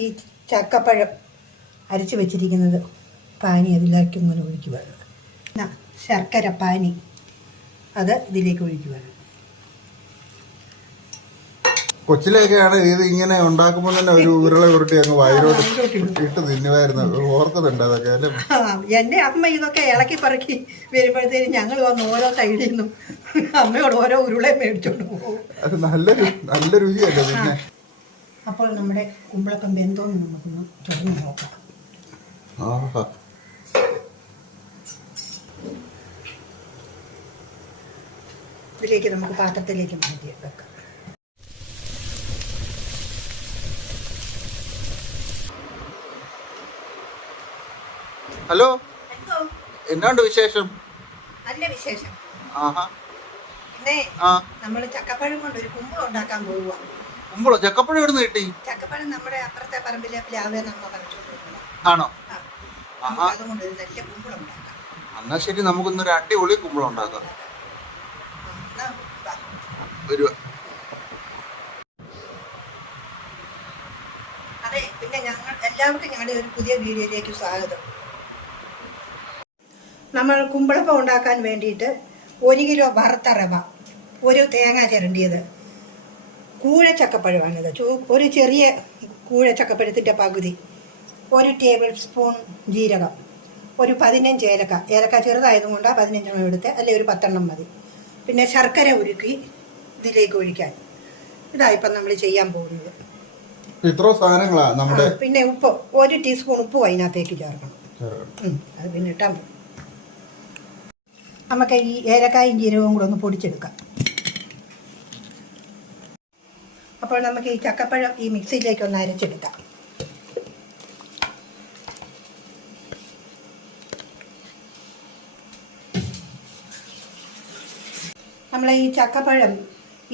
ഈ ചക്കപ്പഴം അരച്ച് വെച്ചിരിക്കുന്നത് പാനി അതിലേക്ക് ഇങ്ങനെ ഒഴിക്കുക. ശർക്കര പാനി അത് ഇതിലേക്ക് ഒഴിക്കുക. കൊച്ചിലേക്കാണ് ഇത് ഇങ്ങനെ ഉണ്ടാക്കുമ്പോൾ തന്നെ ഒരു ഉരുള ഉരുട്ടി അങ്ങ് വയറോട്ട് ഇട്ട് തിന്നുമായിരുന്നു. ഓർക്കുന്നുണ്ട് അതൊക്കെ അല്ലേ? എൻ്റെ അമ്മ ഇതൊക്കെ ഇളക്കി പറക്കി വരുമ്പോഴത്തേക്കും ഞങ്ങൾ വന്ന് ഓരോ സൈഡിൽ നിന്നും അമ്മയോട് ഓരോ ഉരുളയും മേടിച്ചോണ്ട് പോകും. അത് നല്ല രുചിയല്ലേ പിന്നെ. അപ്പോൾ നമ്മുടെ കുമ്പളപ്പം വെന്തോന്ന് നമുക്കൊന്ന് തുറന്ന് നോക്കാം. ഇതിലേക്ക് നമുക്ക് പാത്രത്തിലേക്ക് മാറ്റി വെക്കാം. ഹലോ, എന്നാണ്ട് വിശേഷം? നല്ല വിശേഷം. ആഹാ, പിന്നെ നമ്മൾ ചക്കപ്പഴം കൊണ്ട് ഒരു കുമ്പളം ഉണ്ടാക്കാൻ പോവുക. കുമ്പളോ? ചക്കപ്പഴം എവിടുന്ന് കിട്ടി? ചക്കപ്പഴം നമ്മുടെ അപ്പുറത്തെ പറമ്പിലെ പ്ലാവേ നമ്മ പറിച്ചോണ്ട് ആണോ? അതുകൊണ്ട് ഒരു നല്ല കുമ്പളം ഉണ്ടാക്കാം. എന്നാ ശരി, നമുക്കൊന്നൊരു അടിപൊളി കുമ്പളം ഉണ്ടാക്കാം. അതെ, പിന്നെ എല്ലാവർക്കും ഞങ്ങളുടെ ഒരു പുതിയ വീഡിയോയിലേക്ക് സ്വാഗതം. നമ്മൾ കുമ്പളപ്പം ഉണ്ടാക്കാൻ വേണ്ടിയിട്ട് 1 കിലോ വറുത്ത റവ, ഒരു തേങ്ങ ചിരണ്ടിയത്, കൂഴച്ചക്കപ്പഴമാണിത്, ഒരു ചെറിയ കൂഴച്ചക്കപ്പഴത്തിൻ്റെ പകുതി, 1 ടേബിൾ സ്പൂൺ ജീരകം, ഒരു 15 ഏലക്ക ചെറുതായതുകൊണ്ട് 15 എടുത്ത്, അല്ലെങ്കിൽ ഒരു 10 മതി. പിന്നെ ശർക്കര ഉരുക്കി ഇതിലേക്ക് ഒഴിക്കാൻ. ഇതായിപ്പം നമ്മൾ ചെയ്യാൻ പോകുന്നത്. ഇത്ര സാധനങ്ങളാ നമ്മുടെ. പിന്നെ ഉപ്പ്, 1 ടീസ്പൂൺ ഉപ്പും അതിനകത്തേക്ക് ചേർക്കണം. അത് പിന്നെ ഇട്ടാൽ മതി. നമുക്ക് ഈ ഏലക്കായും ജീരകവും കൂടെ ഒന്ന് പൊടിച്ചെടുക്കാം. അപ്പോൾ നമുക്ക് ഈ ചക്കപ്പഴം ഈ മിക്സിയിലേക്ക് ഒന്ന് അരച്ചെടുക്കാം. നമ്മൾ ഈ ചക്കപ്പഴം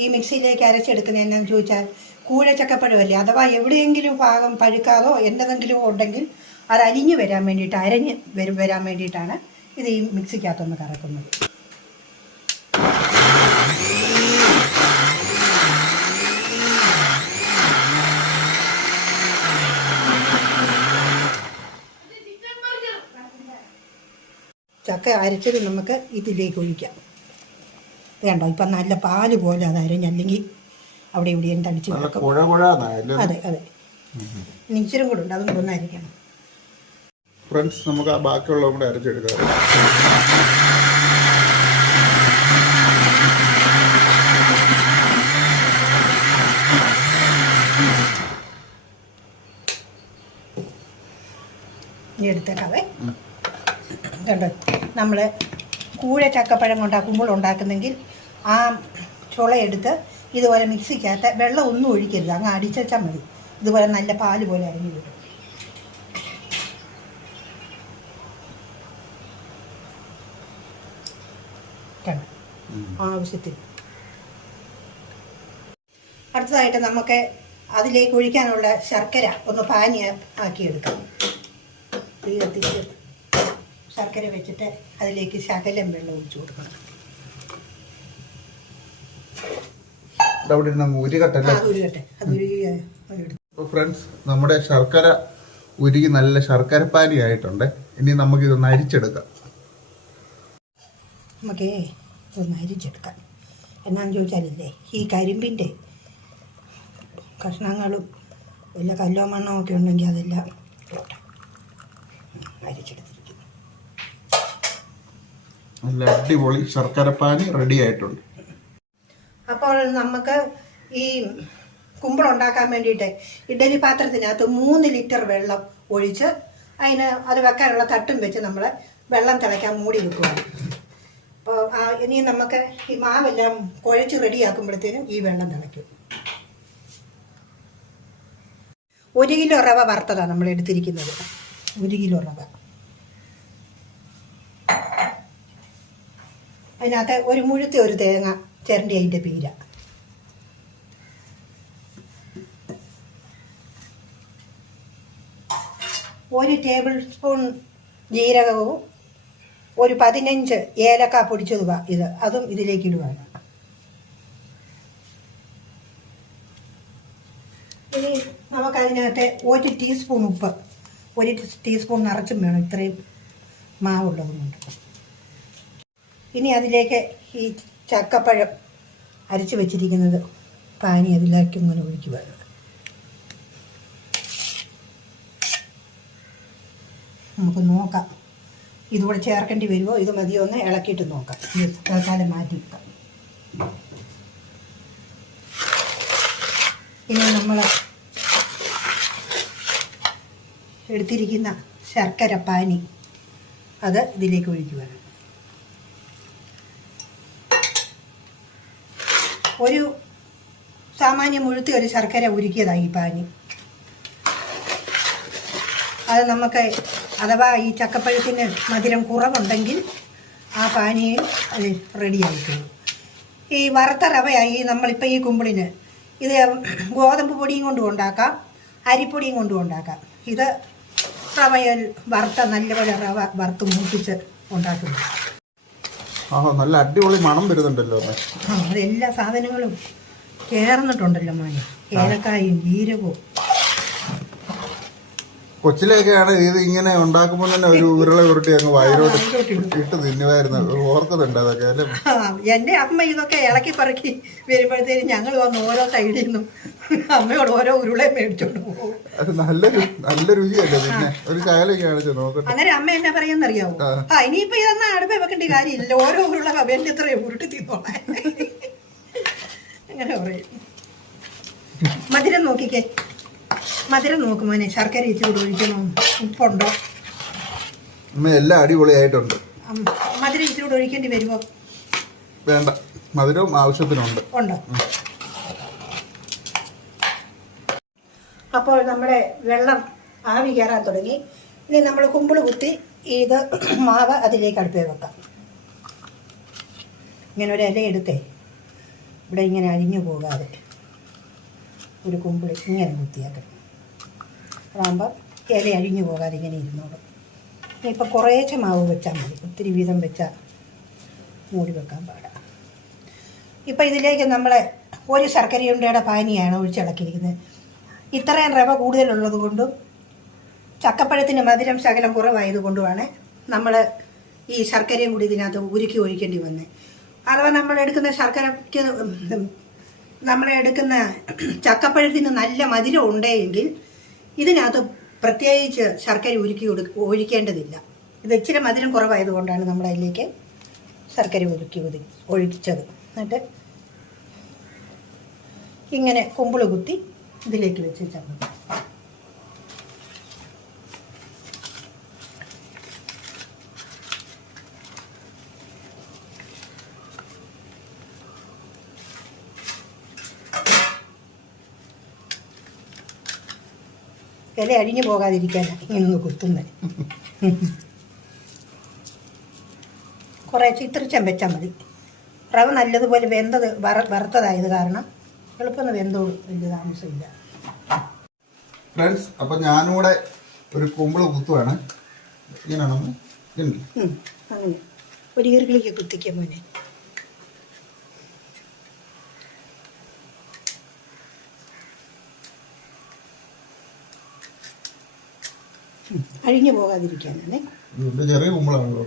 ഈ മിക്സിയിലേക്ക് അരച്ചെടുക്കുന്നത് എന്നാന്ന് ചോദിച്ചാൽ, കൂഴച്ചക്കപ്പഴമല്ലേ, അഥവാ എവിടെയെങ്കിലും ഭാഗം പഴുക്കാതോ എന്തെങ്കിലും ഉണ്ടെങ്കിൽ അത് അരിഞ്ഞു വരാൻ വേണ്ടിയിട്ട്, അരഞ്ഞ് വരാൻ വേണ്ടിയിട്ടാണ് ഇത് ഈ മിക്സിക്കകത്തൊന്ന് കറക്കുന്നത്. ചക്ക അരച്ചത് നമുക്ക് ഇതിലേക്ക് ഒഴിക്കാം. വേണ്ട, ഇപ്പം നല്ല പാല് പോലെ അത് അരഞ്ഞല്ലെങ്കിൽ അവിടെ ഇവിടെയും തടിച്ച് കിടക്കും. അതെ അതെ, ഇച്ചിരി കൂടെ ഉണ്ട്, അതും കൂടെ ഒന്ന് അരിക്കണം. ഫ്രണ്ട്സ്, നമുക്ക് ആ ബാക്കിയുള്ളതും കൂടെ അരച്ചെടുക്കാം. ഇനി എടുത്തേക്കാവേ. കണ്ടോ, നമ്മൾ കൂഴ ചക്കപ്പഴം കൊണ്ടാ കുമ്പളം ഉണ്ടാക്കുന്നെങ്കിൽ ആ ചുളയെടുത്ത് ഇതുപോലെ മിക്സിക്കകത്ത് വെള്ളം ഒന്നും ഒഴിക്കരുത്, അങ്ങ് അടിച്ചാൽ മതി. ഇതുപോലെ നല്ല പാല് പോലെ അരിഞ്ഞു കിട്ടും. ആവശ്യത്തിന്. അടുത്തതായിട്ട് നമുക്ക് അതിലേക്ക് ഒഴിക്കാനുള്ള ശർക്കര ഒന്ന് പാനി ആക്കിയെടുക്കാം. തീ കത്തിച്ച് ശർക്കര വെച്ചിട്ട് അതിലേക്ക് ശകലം വെള്ളം ഒഴിച്ചു കൊടുക്കണം. ഫ്രണ്ട്സ്, നമ്മുടെ ശർക്കര ഉരുകി നല്ല ശർക്കര പാനി ആയിട്ടുണ്ട്. ഇനി നമുക്കിതൊന്ന് അരിച്ചെടുക്കാം. നമുക്കേ ഇതൊന്ന് അരിച്ചെടുക്കാം. എന്നാന്ന് ചോദിച്ചാലില്ലേ, ഈ കരിമ്പിൻ്റെ കഷ്ണങ്ങളും വല്ല കല്ലോ മണ്ണോ ഒക്കെ ഉണ്ടെങ്കിൽ അതെല്ലാം അരിച്ചെടുത്തിരിക്കും. നല്ല അടിപൊളി ശർക്കരപ്പാനി റെഡി ആയിട്ടുണ്ട്. അപ്പോൾ നമുക്ക് ഈ കുമ്പളം ഉണ്ടാക്കാൻ വേണ്ടിയിട്ട് ഇഡലി പാത്രത്തിനകത്ത് 3 ലിറ്റർ വെള്ളം ഒഴിച്ച് അത് വെക്കാനുള്ള തട്ടും വെച്ച് നമ്മൾ വെള്ളം തിളയ്ക്കാൻ മൂടി വെക്കുകയാണ്. അപ്പോൾ ഇനി നമുക്ക് ഈ മാവെല്ലാം കുഴച്ച് റെഡിയാക്കുമ്പോഴത്തേനും ഈ വെള്ളം തിളയ്ക്കും. 1 കിലോ റവ വറുത്തതാണ് നമ്മൾ എടുത്തിരിക്കുന്നത്. 1 കിലോ റവ. അതിനകത്ത് ഒരു മുഴുത്ത ഒരു തേങ്ങ ചിരണ്ടി അതിൻ്റെ പീര, ഒരു ടേബിൾ സ്പൂൺ ജീരകവും ഒരു 15 ഏലക്ക പൊടിച്ചതുക അതും ഇതിലേക്ക് ഇടുകയാണ്. ഇനി നമുക്കതിന് ഇതിനകത്ത് 1 ടീസ്പൂൺ ഉപ്പ്, 1 ടീസ്പൂൺ നിറച്ചും വേണം, ഇത്രയും മാവുള്ളത് കൊണ്ട്. ഇനി അതിലേക്ക് ഈ ചക്കപ്പഴം അരച്ച് വെച്ചിരിക്കുന്നത് പാനി അതിലേക്ക് ഇങ്ങനെ ഒഴിക്കുക. നമുക്ക് നോക്കാം ഇതുകൂടെ ചേർക്കേണ്ടി വരുമോ, ഇത് മതിയോ ഒന്ന് ഇളക്കിയിട്ട് നോക്കാം. തൽക്കാലം മാറ്റി വെക്കാം. ഇനി നമ്മൾ എടുത്തിരിക്കുന്ന ശർക്കര പാനി അത് ഇതിലേക്ക് ഒഴിക്കുക. ഒരു സാമാന്യം മുഴുത്തി ഒരു ശർക്കര ഉരുക്കിയതായി ഈ പാനി. അത് നമുക്ക് അഥവാ ഈ ചക്കപ്പഴത്തിന് മധുരം കുറവുണ്ടെങ്കിൽ ആ പാനിയും അത് റെഡി ആയിക്കോളും. ഈ വറുത്ത റവയായി നമ്മളിപ്പോൾ ഈ കുമ്പിളിന് ഇത് ഗോതമ്പ് പൊടിയും കൊണ്ടും ഉണ്ടാക്കാം, അരിപ്പൊടിയും കൊണ്ടും ഉണ്ടാക്കാം. ഇത് റവയിൽ വറുത്ത നല്ലപോലെ റവ വറുത്ത് മൂപ്പിച്ച് ഉണ്ടാക്കുന്നു. നല്ല അടിപൊളി മണം വരുന്നുണ്ടല്ലോ. അതെല്ലാ സാധനങ്ങളും ചേർന്നിട്ടുണ്ടല്ലോ മോനെ, ഏലക്കായും ജീരകവും. കൊച്ചിലേക്കാണ് ഇത് ഇങ്ങനെ ഉണ്ടാക്കുമ്പോൾ തന്നെ ഒരു ഉരുള ഉരുട്ടി അങ്ങ് വയറോട്ട് ഇട്ട് തിന്നുമായിരുന്നു. ഓർക്കുന്നുണ്ട് അതൊക്കെ അല്ലേ? എൻ്റെ അമ്മ ഇതൊക്കെ ഇളക്കി പറക്കി വരുമ്പോഴത്തേനും ഞങ്ങൾ വന്ന് ഓരോ സൈഡിൽ നിന്നും അമ്മയോട് ഓരോ ഉരുളയും മേടിച്ചോണ്ട് പോകും. അത് നല്ല രുചിയല്ലേ. പിന്നെ ഒരു ചായലേക്ക് കാണിച്ചു നോക്കട്ടെ. അങ്ങനെ അമ്മ എന്നാ പറയാന്നറിയാവോ, ഇനിയിപ്പോ ഇതൊന്നും അടുപ്പേ വെക്കേണ്ട കാര്യമില്ല, ഓരോ ഉരുള വേണ്ട ഇത്രയും ഉരുട്ടി തിന്നോളാം അങ്ങനെ പറയും. മധുരം നോക്കിക്കേ, മധുരം നോക്കുമോനെ, ശർക്കര ഇച്ചിരി ഒഴിക്കണോ, ഉപ്പുണ്ടോ? എല്ലാം അടിപൊളിയായിട്ടുണ്ട്. മധുരം ഇച്ചിരി ഒഴിക്കേണ്ടി വരുമോ? വേണ്ട, മധുരവും ആവശ്യത്തിനുണ്ട്. ഉണ്ടോ? അപ്പോൾ നമ്മുടെ വെള്ളം ആവി കയറാൻ തുടങ്ങി. ഇനി നമ്മൾ കുമ്പിള് കുത്തി ഇത് മാവ് അതിലേക്ക് അടുപ്പേ വെക്കാം. ഇങ്ങനെ ഒരു ഇല എടുത്തേ ഇവിടെ ഇങ്ങനെ അഴിഞ്ഞു പോകാതെ ഒരു കുമ്പിള് ഇങ്ങനെ കുത്തിയാക്കണം. അതാകുമ്പോൾ ഇല അഴിഞ്ഞു പോകാതെ ഇങ്ങനെ ഇരുന്നോളും. ഇനിയിപ്പോൾ കുറേശ്ശെ മാവ് വെച്ചാൽ മതി, ഒത്തിരി വീതം വെച്ചാൽ മൂടി വെക്കാൻ പാടാം. ഇപ്പം ഇതിലേക്ക് നമ്മൾ ഒരു ശർക്കരയുണ്ടയുടെ പാനിയാണ് ഒഴിച്ചിളക്കിയിരിക്കുന്നത്. ഇത്രയും റവ കൂടുതലുള്ളത് കൊണ്ടും ചക്കപ്പഴത്തിന് മധുരം ശകലം കുറവായതുകൊണ്ടുമാണ് നമ്മൾ ഈ ശർക്കരയും കൂടി ഇതിനകത്ത് ഉരുക്കി ഒഴിക്കേണ്ടി വന്നത്. അഥവാ നമ്മളെടുക്കുന്ന ശർക്കരയ്ക്ക് നമ്മളെടുക്കുന്ന ചക്കപ്പഴത്തിന് നല്ല മധുരം ഉണ്ടെങ്കിൽ ഇതിനകത്ത് പ്രത്യേകിച്ച് ശർക്കര ഉരുക്കി ഒഴിക്കേണ്ടതില്ല. ഇത് ഇച്ചിരി മധുരം കുറവായതുകൊണ്ടാണ് നമ്മൾ അതിലേക്ക് ശർക്കര ഒഴിച്ചത്. എന്നിട്ട് ഇങ്ങനെ കുമ്പിള് കുത്തി ഇതിലേക്ക് വെച്ച് ചമ്മ. ഇല അഴിഞ്ഞു പോകാതിരിക്കാനാണ് ഇങ്ങനെ കുത്തുന്നത്. കുറേ ചിത്രിച്ചം വെച്ചാൽ മതി. റവ നല്ലതുപോലെ വറുത്തതായത് കാരണം എളുപ്പം വെന്തോളും, വലിയ താമസമില്ല. ഫ്രണ്ട്സ്, അപ്പം ഞാനിവിടെ ഒരു കുമ്പിള് കുത്തുവാണ്. ഇങ്ങനെയാണോ? അങ്ങനെ ഒരു ഈർക്കിളിക്ക് കുത്തിക്കാൻ മോനെ. അഴിഞ്ഞു പോകാതിരിക്കാനാണ്. ചെറിയ കുമ്പളാണല്ലോ.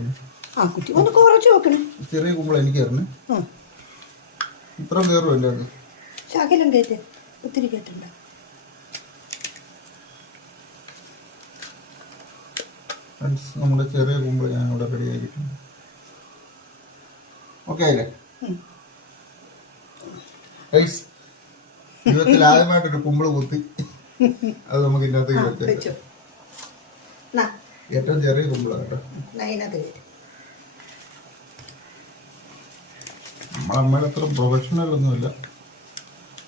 ആ കുട്ടി ഒന്ന് കുറച്ച് വെക്കണേ. ചെറിയ കുമ്പള എനിക്ക് തരണേ. ഇത്ര കയറുമല്ലോ അത്. ശകലം കയറ്റ, ഒത്തിരി കയറ്റണ്ട. നമ്മുടെ ചെറിയ കുമ്പള ഞാൻ ഇവിടെ റെഡി ആക്കിയിട്ടുണ്ട്. ഓക്കെ അല്ലേ? ജീവിതത്തിൽ ആദ്യമായിട്ടൊരു കുമ്പള് കുത്തി അത് നമുക്ക് ഇതിനകത്ത് വെച്ചു. ഏറ്റവും ചെറിയ കുമ്പളാണ് കേട്ടോ. നമ്മളമ്മയുടെ അത്ര പ്രൊഫഷണൽ ഒന്നുമില്ല,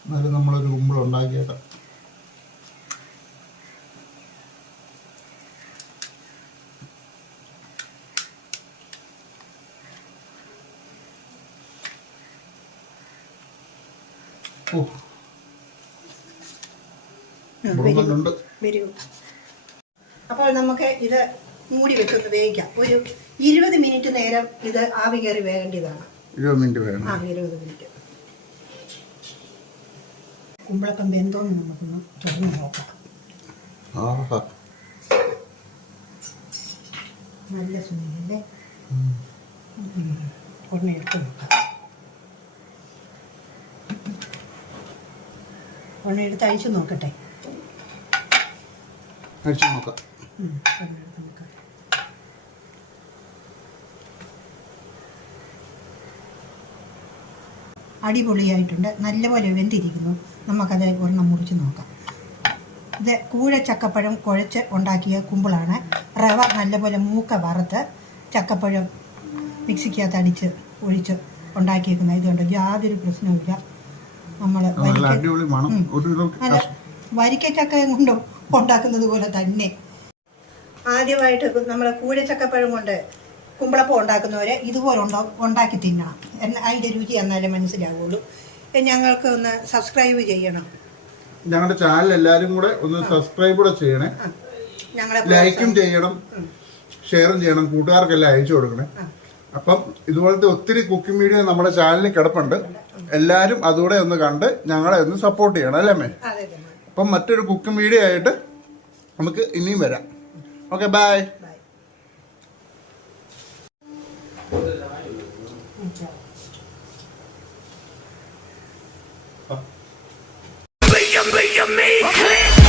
എന്നാലും നമ്മളൊരു കുമ്പിൾ ഉണ്ടാക്കിയേക്കാം. അപ്പോൾ നമുക്ക് ഇത് മൂടി വെച്ചൊന്ന് വേവിക്കാം. ഒരു 20 മിനിറ്റ് നേരം ഇത് ആവി കയറി വേകേണ്ടതാണ്. 20 മിനിറ്റ് വേണം. 20 മിനിറ്റ്. കുമ്പളക്കം വെന്തോന്ന് നമുക്കൊന്ന് തുറന്ന് നോക്കാം. ആഹാ. നല്ല സ്മെല്ലേ. ഒന്ന് എടുത്ത് നോക്കാം. ഒന്ന് എടുത്ത് അഴിച്ചു നോക്കട്ടെ. അഴിച്ചു നോക്കാം. ഒന്നെടുത്ത് നോക്കാം. അടിപൊളിയായിട്ടുണ്ട്, നല്ലപോലെ വെന്തിരിക്കുന്നു. നമുക്കത് ഒരെണ്ണം മുറിച്ച് നോക്കാം. ഇത് കൂഴ ചക്കപ്പഴം കുഴച്ച് ഉണ്ടാക്കിയ കുമ്പിളാണ്. റവ നല്ലപോലെ മൂക്ക വറുത്ത് ചക്കപ്പഴം മിക്സിക്കകത്ത് അടിച്ച് ഒഴിച്ച് ഉണ്ടാക്കിയേക്കുന്നത്. ഇതുകൊണ്ട് യാതൊരു പ്രശ്നവുമില്ല. നമ്മൾ വരിക്കച്ചക്ക കൊണ്ട് ഉണ്ടാക്കുന്നത് പോലെ തന്നെ. ആദ്യമായിട്ട് നമ്മൾ കൂഴച്ചക്കപ്പഴം കൊണ്ട് കുമ്പളപ്പം ഉണ്ടാക്കുന്നവരെ ഇതുപോലെ ഉണ്ടാക്കി തിന്നണം. അതിൻ്റെ രുചി എന്നാലേ മനസ്സിലാവുള്ളൂ. ഞങ്ങൾക്ക് ഒന്ന് സബ്സ്ക്രൈബ് ചെയ്യണം. ഞങ്ങളുടെ ചാനൽ എല്ലാവരും കൂടെ ഒന്ന് സബ്സ്ക്രൈബ് കൂടെ ചെയ്യണേ. ലൈക്കും ചെയ്യണം, ഷെയറും ചെയ്യണം, കൂട്ടുകാർക്കെല്ലാം അയച്ചു കൊടുക്കണേ. അപ്പം ഇതുപോലത്തെ ഒത്തിരി കുക്കിംഗ് വീഡിയോ നമ്മുടെ ചാനലിൽ കിടപ്പുണ്ട്. എല്ലാവരും അതുകൂടെ ഒന്ന് കണ്ട് ഞങ്ങളെ ഒന്ന് സപ്പോർട്ട് ചെയ്യണം, അല്ലേ അമ്മേ? അപ്പം മറ്റൊരു കുക്കിംഗ് വീഡിയോ ആയിട്ട് നമുക്ക് ഇനിയും വരാം. Okay, by. Make